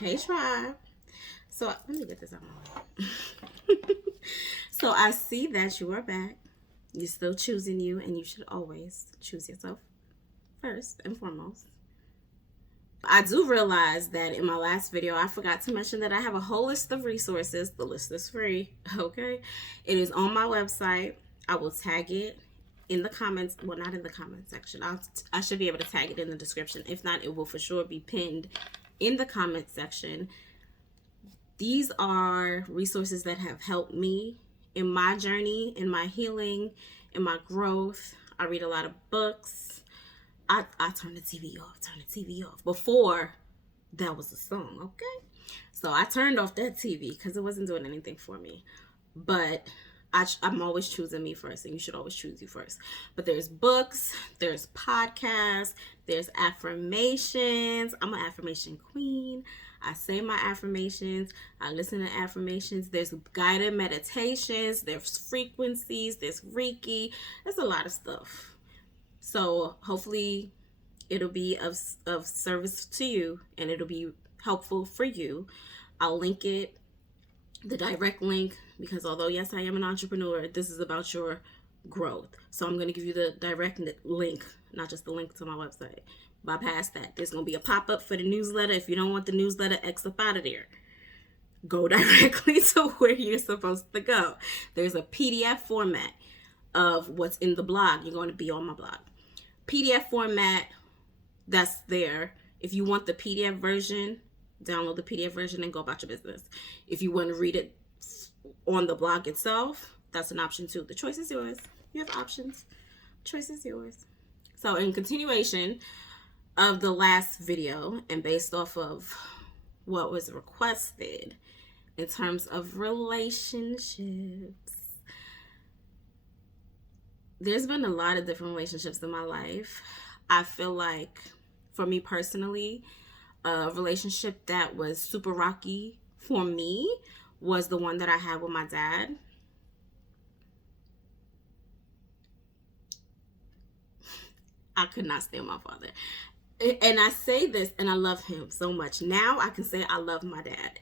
Hey, tribe. So let me get this out my way. So I see that you are back. You're still choosing you, and you should always choose yourself first and foremost. I do realize that in my last video, I forgot to mention that I have a whole list of resources. The list is free, okay? It is on my website. I will tag it in the comments. Well, not in the comment section. I should be able to tag it in the description. If not, it will for sure be pinned in the comment section. These are resources that have helped me in my journey, in my healing, in my growth. I read a lot of books. I turn the TV off. Before that was a song, okay? So I turned off that TV because it wasn't doing anything for me. But I'm always choosing me first, and you should always choose you first. But there's books, there's podcasts, there's affirmations. I'm an affirmation queen. I say my affirmations. I listen to affirmations. There's guided meditations. There's frequencies. There's Reiki. There's a lot of stuff. So hopefully it'll be of service to you, and it'll be helpful for you. I'll link it, the direct link, because although yes, I am an entrepreneur, this is about your growth. So I'm going to give you the direct link, not just the link to my website. Bypass that. There's going to be a pop-up for the newsletter. If you don't want the newsletter, X up out of there. Go directly to where you're supposed to go. There's a PDF format of what's in the blog. You're going to be on my blog. PDF format, that's there. If you want the PDF version, download the PDF version and go about your business. If you want to read it on the blog itself, that's an option too. The choice is yours. You have options. Choice is yours. So in continuation of the last video, and based off of what was requested in terms of relationships, there's been a lot of different relationships in my life. I feel like, for me personally, a relationship that was super rocky for me was the one that I had with my dad. I could not stand my father. And I say this, and I love him so much. Now I can say I love my dad.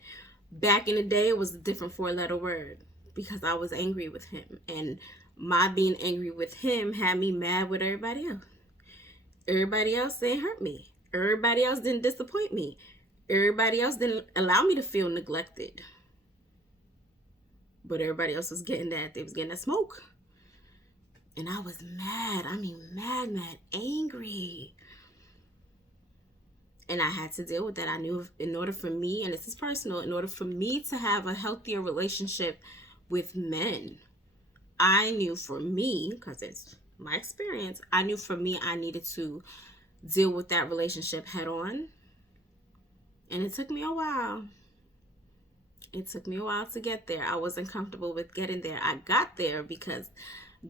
Back in the day, it was a different four-letter word because I was angry with him. And my being angry with him had me mad with everybody else. Everybody else didn't hurt me. Everybody else didn't disappoint me. Everybody else didn't allow me to feel neglected. But everybody else was getting that. They was getting that smoke. And I was mad. I mean, mad, angry. And I had to deal with that. I knew in order for me, and this is personal, in order for me to have a healthier relationship with men, I knew for me, because it's my experience, I knew for me I needed to deal with that relationship head on. And it took me a while. It took me a while to get there. I wasn't comfortable with getting there. I got there because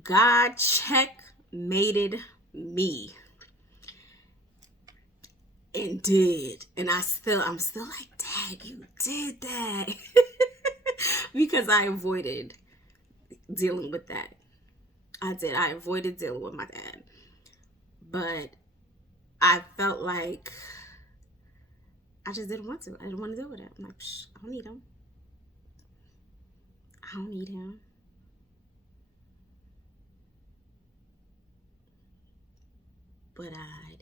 God checkmated me. And did. And I'm still like, Dad, you did that. Because I avoided dealing with that. I did. I avoided dealing with my dad. But I felt like I just didn't want to. I didn't want to deal with it. I'm like, I don't need him. I don't need him. But I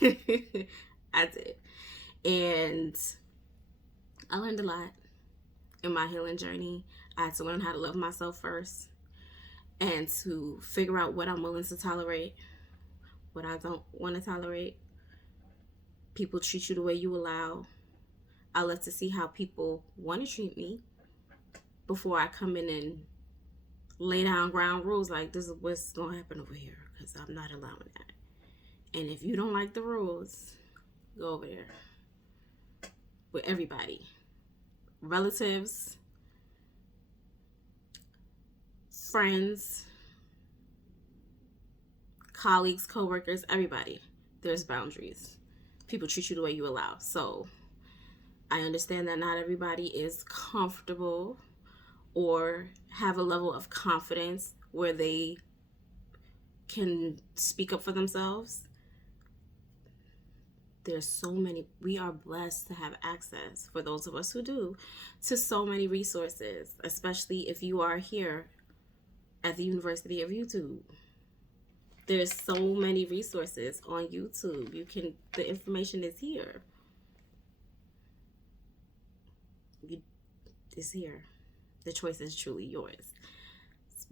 did. I did. And I learned a lot in my healing journey. I had to learn how to love myself first and to figure out what I'm willing to tolerate, what I don't want to tolerate. People treat you the way you allow. I love to see how people want to treat me before I come in and lay down ground rules like this is what's going to happen over here, because I'm not allowing that. And if you don't like the rules, go over there with everybody. Relatives, friends, colleagues, coworkers, everybody. There's boundaries. People treat you the way you allow. So I understand that not everybody is comfortable or have a level of confidence where they can speak up for themselves. There's so many, we are blessed to have access, for those of us who do, to so many resources, especially if you are here at the University of YouTube. There's so many resources on YouTube. The information is here. It's here. The choice is truly yours.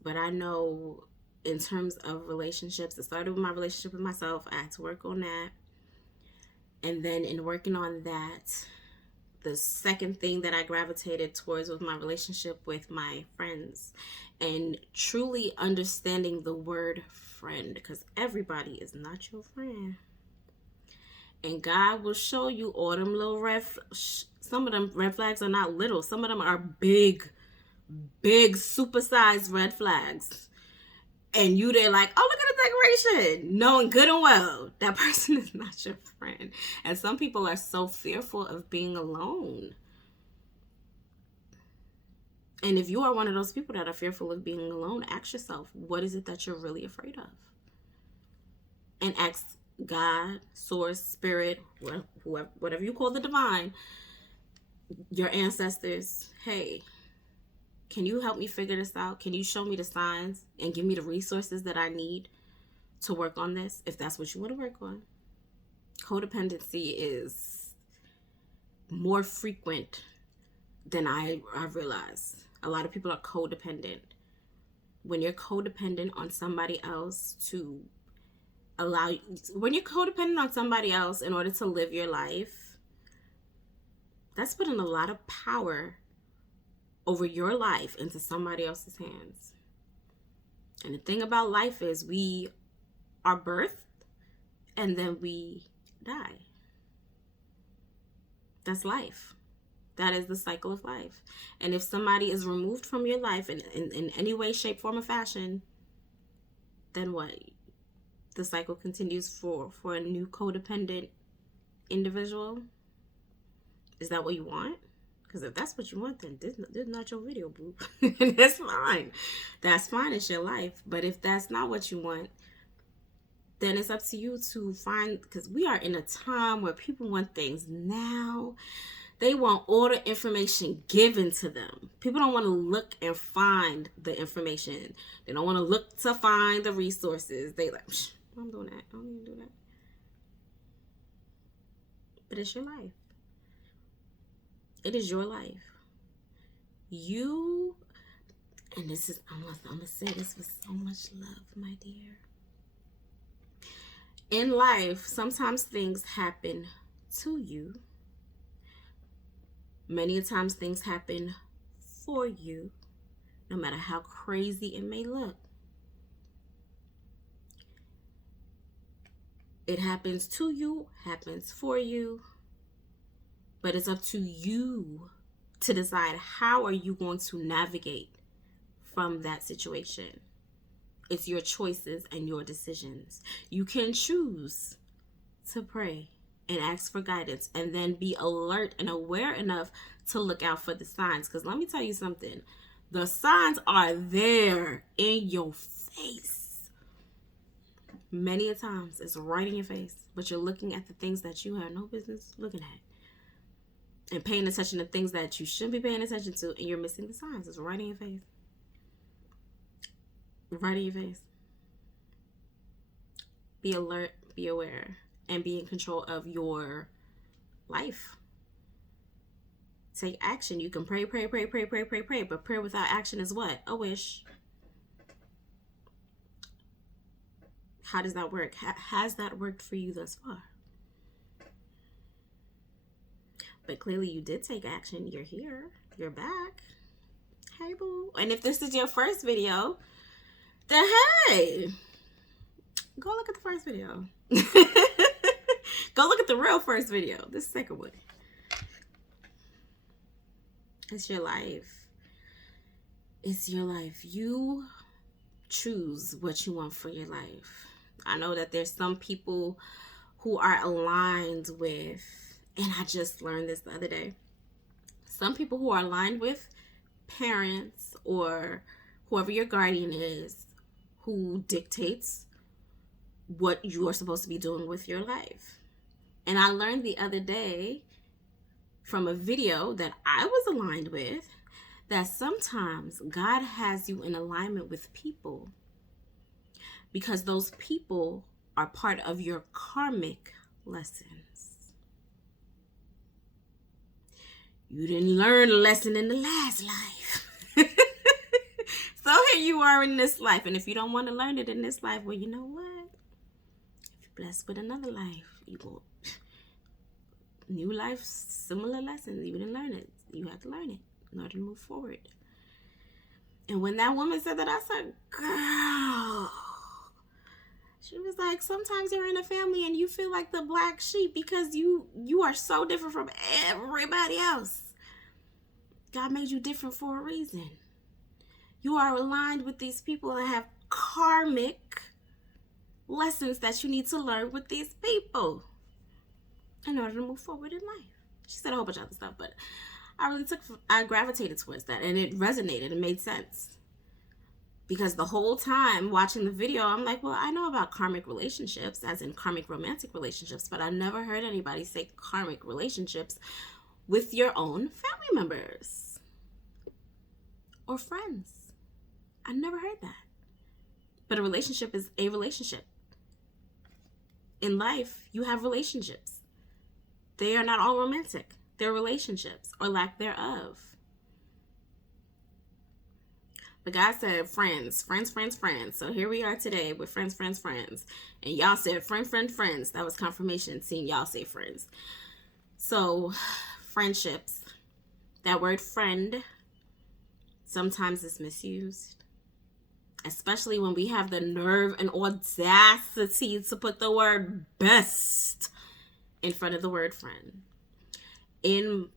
But I know in terms of relationships, it started with my relationship with myself. I had to work on that. And then in working on that, the second thing that I gravitated towards was my relationship with my friends, and truly understanding the word friend, because everybody is not your friend. And God will show you all them little some of them red flags are not little. Some of them are big, supersized red flags. And you there like, oh, look at the decoration, knowing good and well that person is not your friend. And some people are so fearful of being alone. And if you are one of those people that are fearful of being alone, ask yourself, what is it that you're really afraid of? And ask God, source, spirit, whoever, whatever you call the divine, your ancestors, hey, can you help me figure this out? Can you show me the signs and give me the resources that I need to work on this, if that's what you want to work on? Codependency is more frequent than I realize. A lot of people are codependent. When you're codependent on somebody else when you're codependent on somebody else in order to live your life, that's putting a lot of power over your life into somebody else's hands. And the thing about life is we are birthed and then we die. That's life. That is the cycle of life. And if somebody is removed from your life in any way, shape, form, or fashion, then what? The cycle continues for a new codependent individual? Is that what you want? Because if that's what you want, then this is not your video, boo. And that's fine. That's fine. It's your life. But if that's not what you want, then it's up to you to find, because we are in a time where people want things now. They want all the information given to them. People don't want to look and find the information. They don't want to look to find the resources. They like, I'm doing that. I don't even do that. But it's your life. It is your life. You, and this is, I'm going to say this with so much love, my dear. In life, sometimes things happen to you. Many times things happen for you, no matter how crazy it may look. It happens to you, happens for you, but it's up to you to decide how are you going to navigate from that situation. It's your choices and your decisions. You can choose to pray and ask for guidance, and then be alert and aware enough to look out for the signs. Because let me tell you something. The signs are there in your face. Many a times it's right in your face, but you're looking at the things that you have no business looking at. And paying attention to things that you shouldn't be paying attention to, and you're missing the signs. It's right in your face. Right in your face. Be alert, be aware, and be in control of your life. Take action. You can pray, but prayer without action is what? A wish. How does that work? Has that worked for you thus far? But clearly you did take action. You're here. You're back. Hey, boo. And if this is your first video, then hey, go look at the first video. Go look at the real first video. This second one. It's your life. It's your life. You choose what you want for your life. I know that there's some people who are aligned with, and I just learned this the other day, some people who are aligned with parents or whoever your guardian is who dictates what you are supposed to be doing with your life. And I learned the other day from a video that I was aligned with that sometimes God has you in alignment with people because those people are part of your karmic lessons. You didn't learn a lesson in the last life. So here you are in this life. And if you don't want to learn it in this life, well, you know what? If you're blessed with another life, you will. New life, similar lessons. You didn't learn it. You have to learn it in order to move forward. And when that woman said that, I said, girl. She was like, sometimes you're in a family and you feel like the black sheep because you are so different from everybody else. God made you different for a reason. You are aligned with these people that have karmic lessons that you need to learn with these people in order to move forward in life. She said a whole bunch of other stuff, but I gravitated towards that, and it resonated and made sense. Because the whole time watching the video, I'm like, well, I know about karmic relationships, as in karmic romantic relationships, but I never heard anybody say karmic relationships with your own family members or friends. I never heard that. But a relationship is a relationship. In life, you have relationships. They are not all romantic. They're relationships or lack thereof. But God said friends. So here we are today with friends. And y'all said friends. That was confirmation seeing y'all say friends. So friendships. That word friend sometimes is misused. Especially when we have the nerve and audacity to put the word best in front of the word friend. In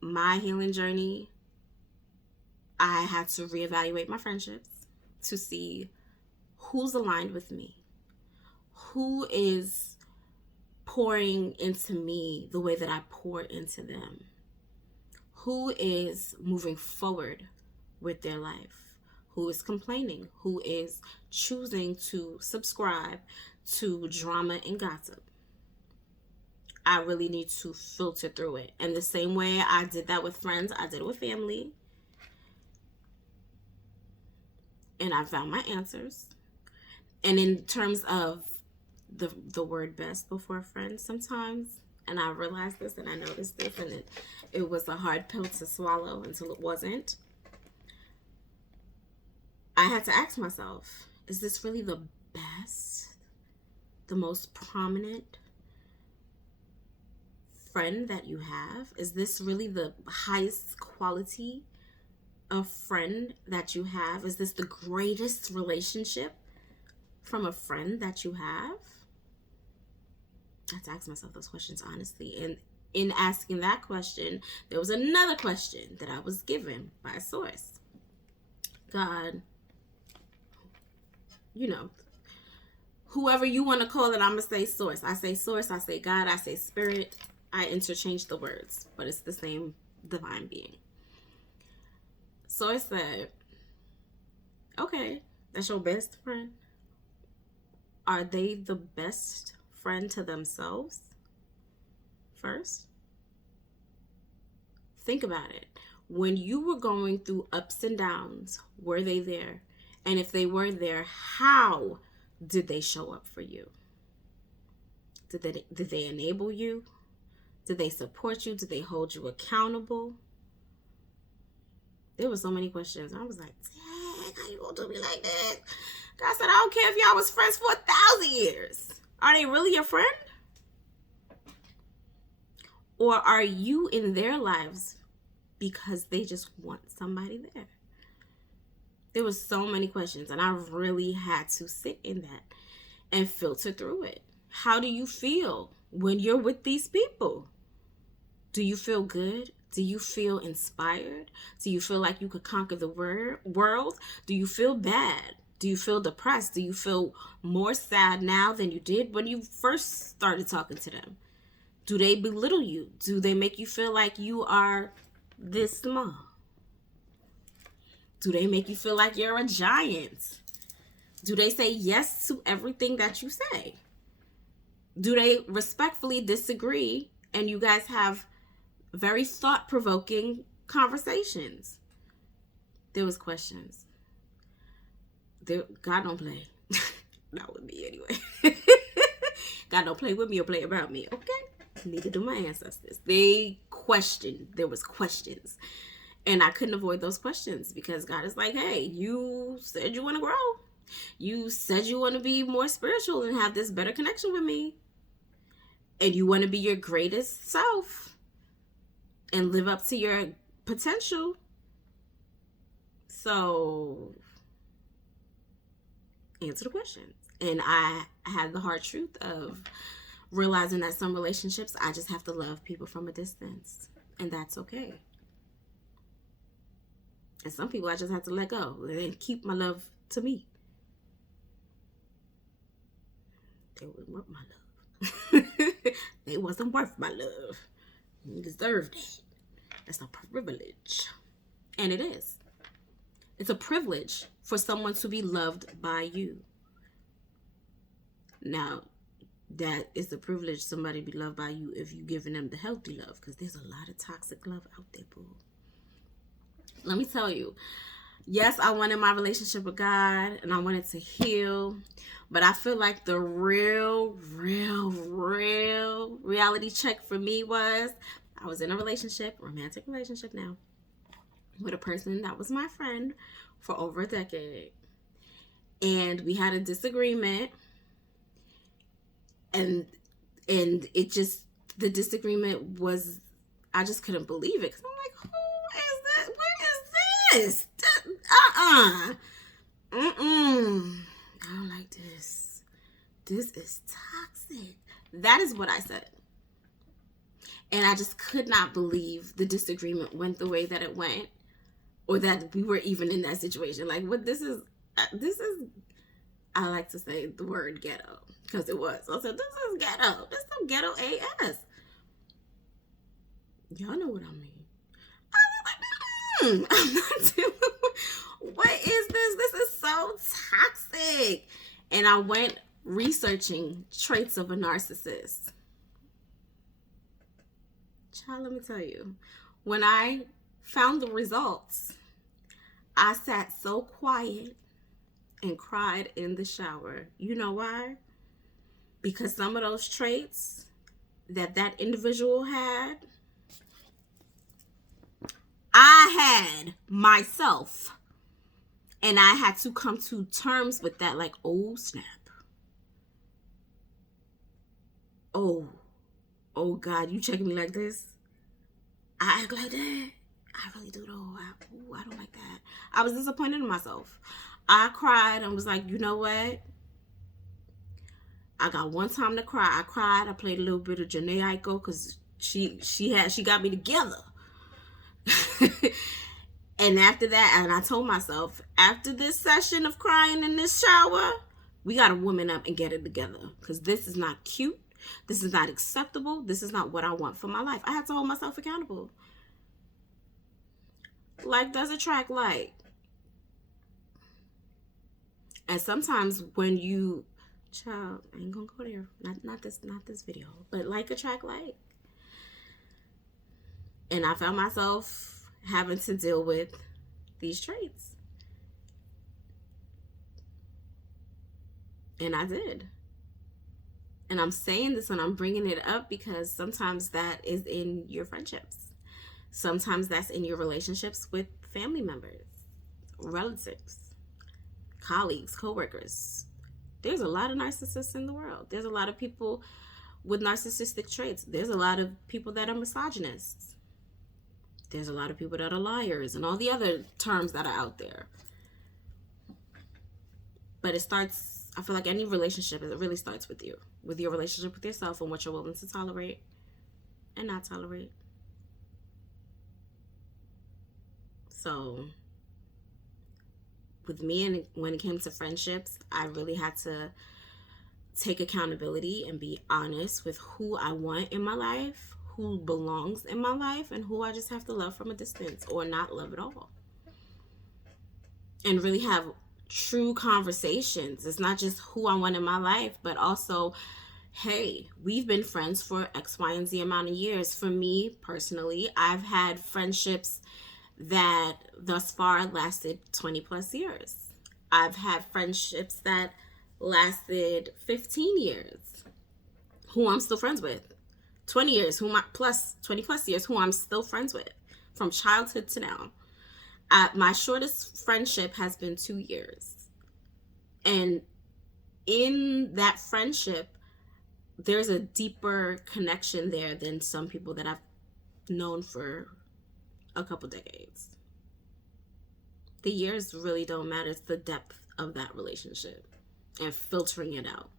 my healing journey, I had to reevaluate my friendships to see who's aligned with me, who is pouring into me the way that I pour into them, who is moving forward with their life, who is complaining, who is choosing to subscribe to drama and gossip. I really need to filter through it. And the same way I did that with friends, I did it with family. And I found my answers. And in terms of the word best before friends sometimes, and I realized this and I noticed this, and it was a hard pill to swallow until it wasn't. I had to ask myself, is this really the best, the most prominent friend that you have? Is this really the highest quality of friend that you have? Is this the greatest relationship from a friend that you have? I had to ask myself those questions honestly. And in asking that question, there was another question that I was given by a source. God, whoever you want to call it, I'm going to say source. I say source, I say God, I say spirit. I interchange the words, but it's the same divine being. Source said, okay, that's your best friend. Are they the best friend to themselves first? Think about it. When you were going through ups and downs, were they there? And if they were there, how did they show up for you? Did they enable you? Did they support you? Did they hold you accountable? There were so many questions. I was like, dang, how you gonna do me like that? God said, I don't care if y'all was friends for 1,000 years. Are they really your friend? Or are you in their lives because they just want somebody there? There was so many questions, and I really had to sit in that and filter through it. How do you feel when you're with these people? Do you feel good? Do you feel inspired? Do you feel like you could conquer the world? Do you feel bad? Do you feel depressed? Do you feel more sad now than you did when you first started talking to them? Do they belittle you? Do they make you feel like you are this small? Do they make you feel like you're a giant? Do they say yes to everything that you say? Do they respectfully disagree and you guys have very thought-provoking conversations? There was questions. God don't play. Not with me anyway. God don't play with me or play about me, okay? Neither do my ancestors. They questioned. There was questions. And I couldn't avoid those questions because God is like, hey, you said you want to grow. You said you want to be more spiritual and have this better connection with me. And you want to be your greatest self and live up to your potential. So, answer the questions. And I had the hard truth of realizing that some relationships, I just have to love people from a distance. And that's okay. And some people I just have to let go and keep my love to me. They wouldn't want my love. They wasn't worth my love. You deserve that. That's a privilege. And it is. It's a privilege for someone to be loved by you. Now, that is a privilege somebody be loved by you if you're giving them the healthy love, because there's a lot of toxic love out there, boo. Let me tell you, yes, I wanted my relationship with God and I wanted to heal, but I feel like the real reality check for me was I was in a relationship, romantic relationship now, with a person that was my friend for over a decade. And we had a disagreement, and it just, the disagreement was, I just couldn't believe it, because I'm like, who is this? What is this? I don't like this. This is toxic. That is what I said. And I just could not believe the disagreement went the way that it went, or that we were even in that situation. Like, what this is, I like to say the word ghetto, because it was. I said, this is ghetto. This is some ghetto AS. Y'all know what I mean. I was like, I'm not doing, what is this? This is so toxic. And I went researching traits of a narcissist. Child, let me tell you, when I found the results, I sat so quiet and cried in the shower. You know why? Because some of those traits that individual had, I had myself. And I had to come to terms with that, like, oh, snap. Oh, God, you checking me like this? I act like that? I really do, though. I don't like that. I was disappointed in myself. I cried and was like, you know what? I got one time to cry. I cried. I played a little bit of Janae Aiko because she got me together. And after that, and I told myself, after this session of crying in this shower, we got to woman up and get it together, because this is not cute. This is not acceptable. This is not what I want for my life. I had to hold myself accountable. Like does attract like. And sometimes when you, child, I ain't gonna go there. Not this video, but like attract like. And I found myself having to deal with these traits. And I did. And I'm saying this and I'm bringing it up because sometimes that is in your friendships. Sometimes that's in your relationships with family members, relatives, colleagues, coworkers. There's a lot of narcissists in the world. There's a lot of people with narcissistic traits. There's a lot of people that are misogynists. There's a lot of people that are liars and all the other terms that are out there. But it starts, I feel like any relationship, it really starts with you, with your relationship with yourself and what you're willing to tolerate and not tolerate. So with me, and when it came to friendships, I really had to take accountability and be honest with who I want in my life, who belongs in my life, and who I just have to love from a distance or not love at all. And really have true conversations. It's not just who I want in my life, but also, hey, we've been friends for X, Y, and Z amount of years. For me personally, I've had friendships that thus far lasted 20 plus years. I've had friendships that lasted 15 years, who I'm still friends with. 20 years, 20 plus years, who I'm still friends with from childhood to now. My shortest friendship has been 2 years. And in that friendship, there's a deeper connection there than some people that I've known for a couple decades. The years really don't matter. It's the depth of that relationship and filtering it out.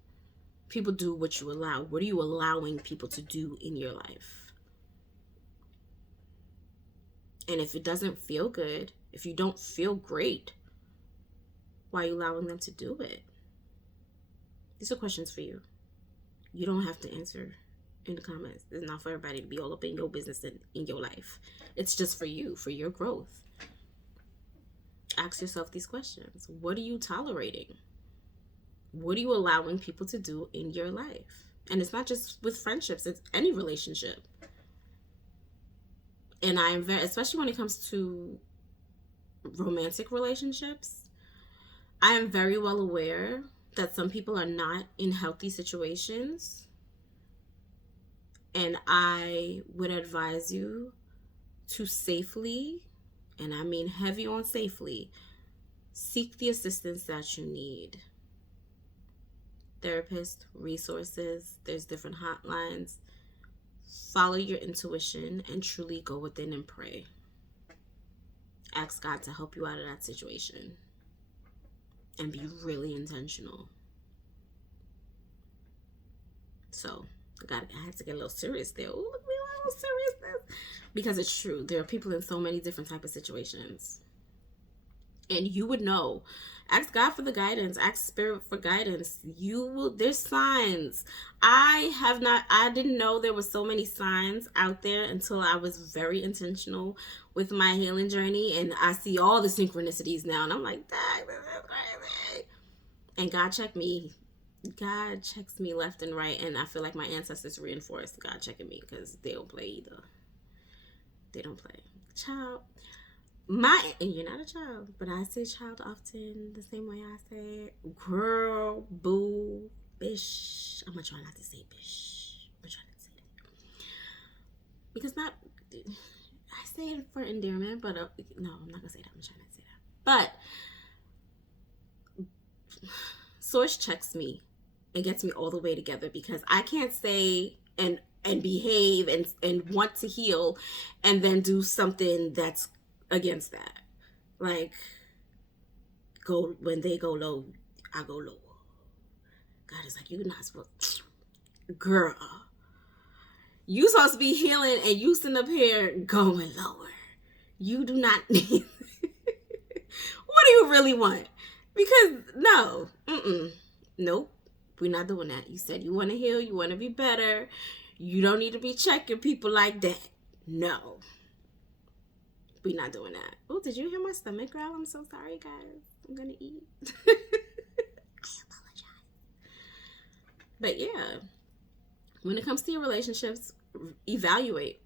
People do what you allow. What are you allowing people to do in your life? And if it doesn't feel good, if you don't feel great, why are you allowing them to do it? These are questions for you. You don't have to answer in the comments. It's not for everybody to be all up in your business and in your life. It's just for you, for your growth. Ask yourself these questions. What are you tolerating? What are you allowing people to do in your life? And it's not just with friendships, it's any relationship. And I am very, especially when it comes to romantic relationships, I am very well aware that some people are not in healthy situations. And I would advise you to safely, and I mean heavy on safely, seek the assistance that you need. Therapists, resources, there's different hotlines. Follow your intuition and truly go within and pray. Ask God to help you out of that situation. And be really intentional. So, I had to get a little serious there. Ooh, look at me, a little seriousness. Because it's true. There are people in so many different type of situations. And you would know. Ask God for the guidance. Ask Spirit for guidance. There's signs. I didn't know there were so many signs out there until I was very intentional with my healing journey. And I see all the synchronicities now. And I'm like, dang, this is crazy. And God checked me. God checks me left and right. And I feel like my ancestors reinforced God checking me because they don't play either. They don't play. Child. And you're not a child, but I say child often the same way I say girl, boo, bish. I'm gonna try not to say bish. I'm gonna try not to say that. Because I say it for endearment, but no, I'm not gonna say that. I'm trying not to say that. But Source checks me and gets me all the way together because I can't say and behave and want to heal and then do something that's against that. Like, when they go low, I go low. God is like, you're not supposed, girl, you supposed to be healing and you sitting up here going lower. You do not need what do you really want? Because nope, we're not doing that. You said you want to heal, you want to be better. You don't need to be checking people like that. No. We're not doing that. Oh, did you hear my stomach growl? I'm so sorry, guys. I'm going to eat. I apologize. But yeah, when it comes to your relationships, evaluate.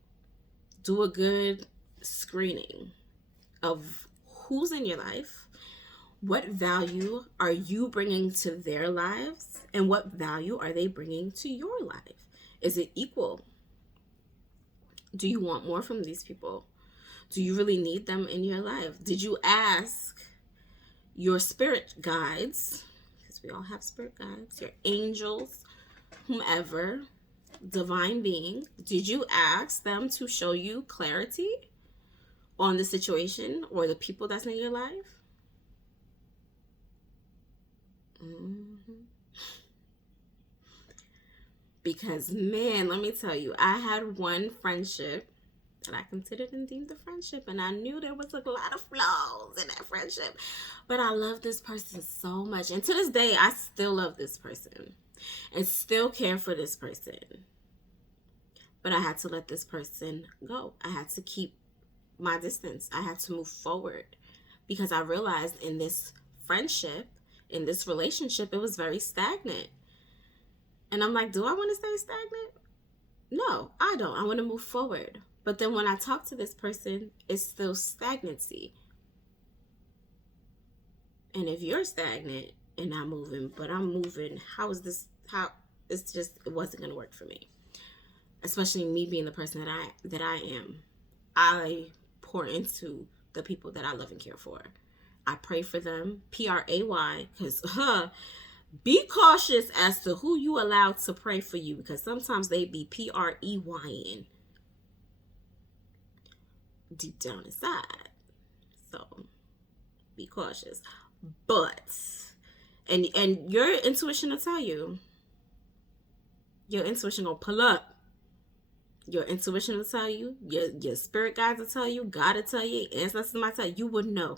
Do a good screening of who's in your life, what value are you bringing to their lives, and what value are they bringing to your life? Is it equal? Do you want more from these people? Do you really need them in your life? Did you ask your spirit guides, because we all have spirit guides, your angels, whomever, divine being, did you ask them to show you clarity on the situation or the people that's in your life? Because, man, let me tell you, I had one friendship that I considered and deemed a friendship, and I knew there was a lot of flaws in that friendship, but I love this person so much, and to this day I still love this person and still care for this person, but I had to let this person go. I had to keep my distance. I had to move forward because I realized in this friendship, in this relationship, it was very stagnant. And I'm like, do I want to stay stagnant? No, I don't. I want to move forward. But then when I talk to this person, it's still stagnancy. And if you're stagnant and not moving, but I'm moving, how is this? How? It's just, it wasn't going to work for me. Especially me being the person that I am. I pour into the people that I love and care for. I pray for them, pray, because be cautious as to who you allow to pray for you, because sometimes they be preying deep down inside. So be cautious. But and your intuition will tell you. Your intuition will pull up. Your intuition will tell you. Your spirit guides will tell you. God will tell you. Ancestors might tell you. You would know.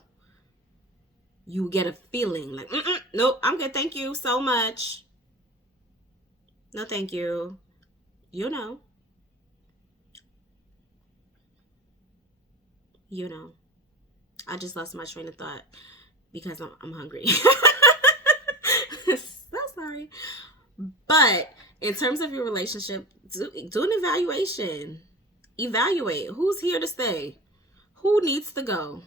You get a feeling like, nope, I'm good. Thank you so much. No, thank you. You know. You know. I just lost my train of thought because I'm hungry. So sorry. But in terms of your relationship, do an evaluation. Evaluate who's here to stay. Who needs to go?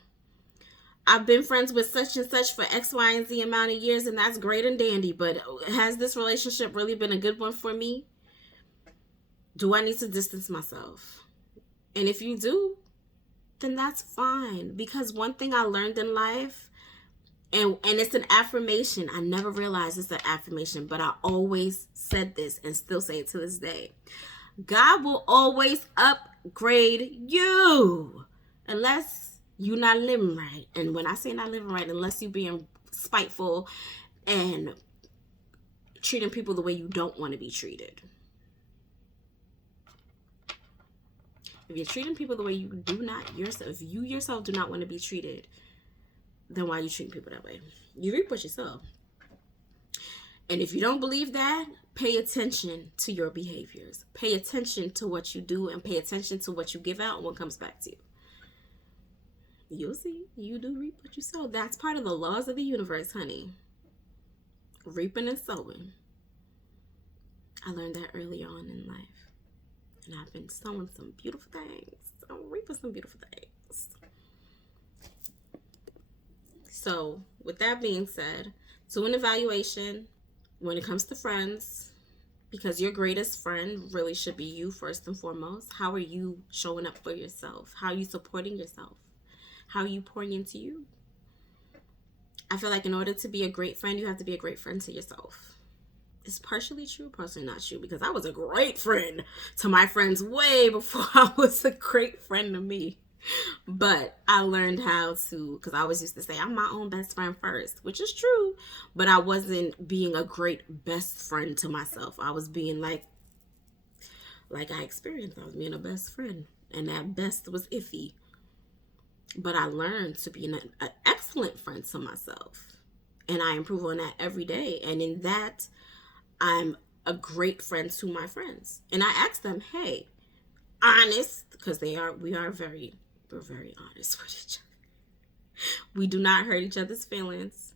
I've been friends with such and such for X, Y, and Z amount of years, and that's great and dandy. But has this relationship really been a good one for me? Do I need to distance myself? And if you do, then that's fine. Because one thing I learned in life, and it's an affirmation. I never realized it's an affirmation, but I always said this and still say it to this day. God will always upgrade you. Unless you're not living right. And when I say not living right, unless you're being spiteful and treating people the way you don't want to be treated. If you're treating people the way you do not yourself, if you yourself do not want to be treated, then why are you treating people that way? You reap what you sow. And if you don't believe that, pay attention to your behaviors. Pay attention to what you do and pay attention to what you give out and what comes back to you. You'll see. You do reap what you sow. That's part of the laws of the universe, honey. Reaping and sowing. I learned that early on in life. And I've been sowing some beautiful things. I'm reaping some beautiful things. So, with that being said, do an evaluation when it comes to friends, because your greatest friend really should be you first and foremost. How are you showing up for yourself? How are you supporting yourself? How are you pouring into you? I feel like in order to be a great friend, you have to be a great friend to yourself. It's partially true, partially not true, because I was a great friend to my friends way before I was a great friend to me. But I learned how to, because I always used to say I'm my own best friend first, which is true, but I wasn't being a great best friend to myself. I was being like I experienced, I was being a best friend, and that best was iffy. But I learned to be an excellent friend to myself, and I improve on that every day. And in that, I'm a great friend to my friends, and I ask them, hey, honest, because we're very honest with each other. We do not hurt each other's feelings.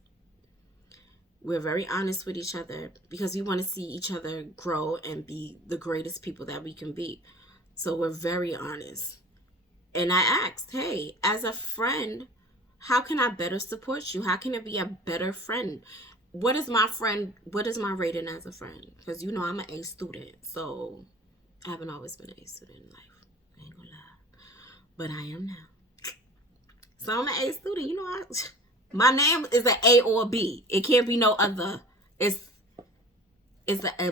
We're very honest with each other because we want to see each other grow and be the greatest people that we can be. So we're very honest. And I asked, hey, as a friend, how can I better support you? How can I be a better friend? What is my rating as a friend? Because you know I'm an A student, so I haven't always been an A student in life. I ain't gonna lie. But I am now. So I'm an A student. You know, my name is an A or a B. It can't be no other. Am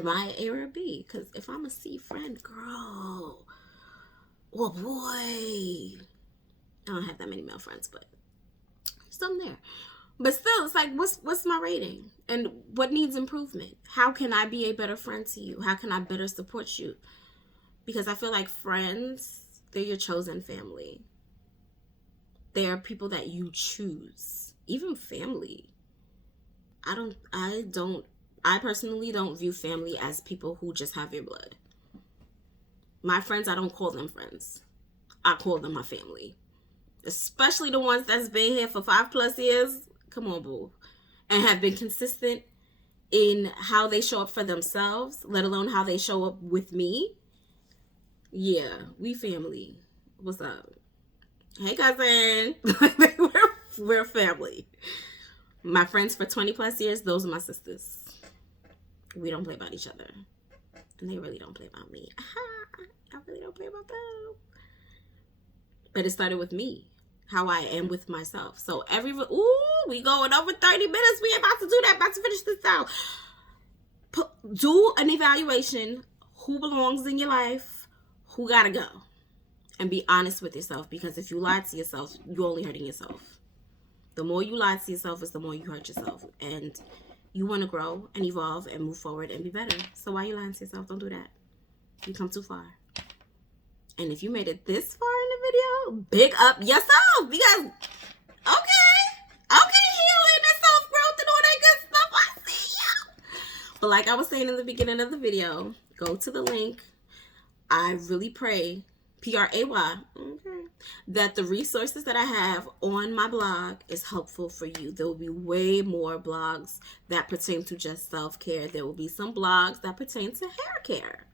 I an A or a B? Because if I'm a C friend, girl, oh boy. I don't have that many male friends, but something there. But still, it's like, what's my rating? And what needs improvement? How can I be a better friend to you? How can I better support you? Because I feel like friends, they're your chosen family. They are people that you choose. Even family. I personally don't view family as people who just have your blood. My friends, I don't call them friends. I call them my family. Especially the ones that's been here for 5+ years. Come on, boo. And have been consistent in how they show up for themselves, let alone how they show up with me, yeah, we family. What's up? Hey, cousin. we're family. My friends for 20 plus years, those are my sisters. We don't play about each other. And they really don't play about me. I really don't play about them. But it started with me, how I am with myself. So we going over 30 minutes. We about to do that, about to finish this out. Do an evaluation. Who belongs in your life? Who gotta go? And be honest with yourself, because if you lie to yourself, you're only hurting yourself. The more you lie to yourself is the more you hurt yourself. And you want to grow and evolve and move forward and be better. So why are you lying to yourself? Don't do that. You come too far. And if you made it this far in the video, big up yourself, because okay, healing and self-growth and all that good stuff. I see you. But like I was saying in the beginning of the video, go to the link. I really pray, Pray, okay, that the resources that I have on my blog is helpful for you. There will be way more blogs that pertain to just self-care. There will be some blogs that pertain to hair care.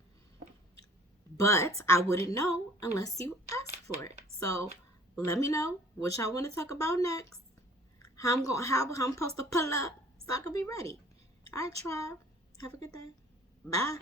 But I wouldn't know unless you ask for it. So let me know what y'all want to talk about next. How I'm supposed to pull up so I can be ready. All right, tribe. Have a good day. Bye.